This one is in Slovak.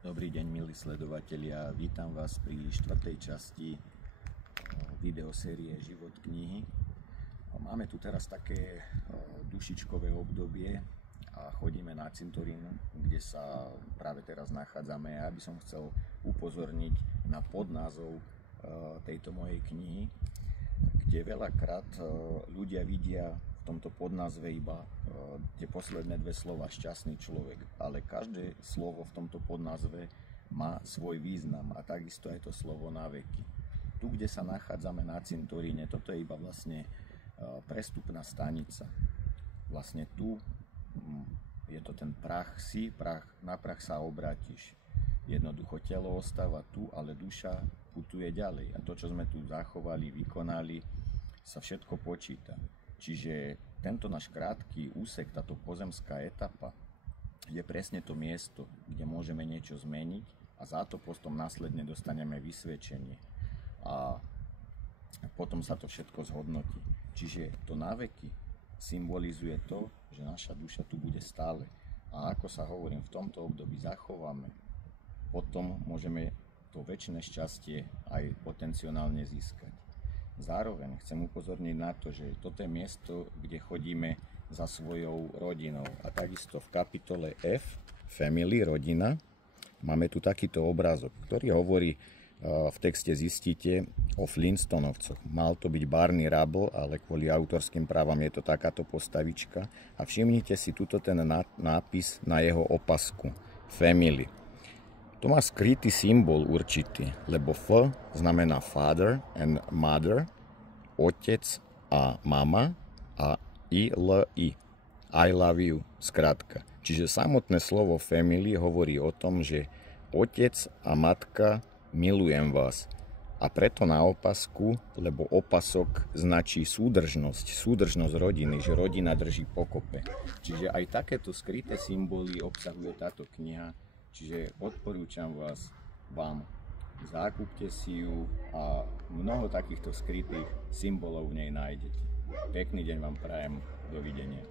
Dobrý deň, milí sledovatelia, vítam vás pri 4. časti videosérie Život knihy. Máme tu teraz také dušičkové obdobie a chodíme na cintorín, kde sa práve teraz nachádzame. Ja by som chcel upozorniť na podnázov tejto mojej knihy, kde veľakrát ľudia vidia v tomto podnázve iba tie posledné dve slova šťastný človek, ale každé slovo v tomto podnázve má svoj význam a takisto aj to slovo na veky. Tu, kde sa nachádzame na cintoríne, toto je iba vlastne prestupná stanica. Vlastne tu je to ten prach, na prach sa obrátiš. Jednoducho telo ostáva tu, ale duša putuje ďalej a to, čo sme tu zachovali, vykonali, sa všetko počíta. Čiže tento náš krátky úsek, táto pozemská etapa, je presne to miesto, kde môžeme niečo zmeniť a za to potom následne dostaneme vysvedčenie. A potom sa to všetko zhodnotí. Čiže to naveky symbolizuje to, že naša duša tu bude stále. A ako sa hovorím, v tomto období zachováme, potom môžeme to večné šťastie aj potenciálne získať. Zároveň chcem upozorniť na to, že toto je miesto, kde chodíme za svojou rodinou. A takisto v kapitole F, Family, rodina, máme tu takýto obrázok, ktorý hovorí, v texte zistíte, o Flintstonovcoch. Mal to byť Barney Rubble, ale kvôli autorským právam je to takáto postavička. A všimnite si tuto ten nápis na jeho opasku, Family. To má skrytý symbol určitý, lebo F znamená father and mother, otec a mama, a I love you, skrátka. Čiže samotné slovo family hovorí o tom, že otec a matka, milujem vás. A preto na opasku, lebo opasok značí súdržnosť rodiny, že rodina drží pokope. Čiže aj takéto skryté symboly obsahuje táto kniha. Čiže odporúčam vám, zákupte si ju a mnoho takýchto skrytých symbolov v nej nájdete. Pekný deň vám prajem, dovidenia.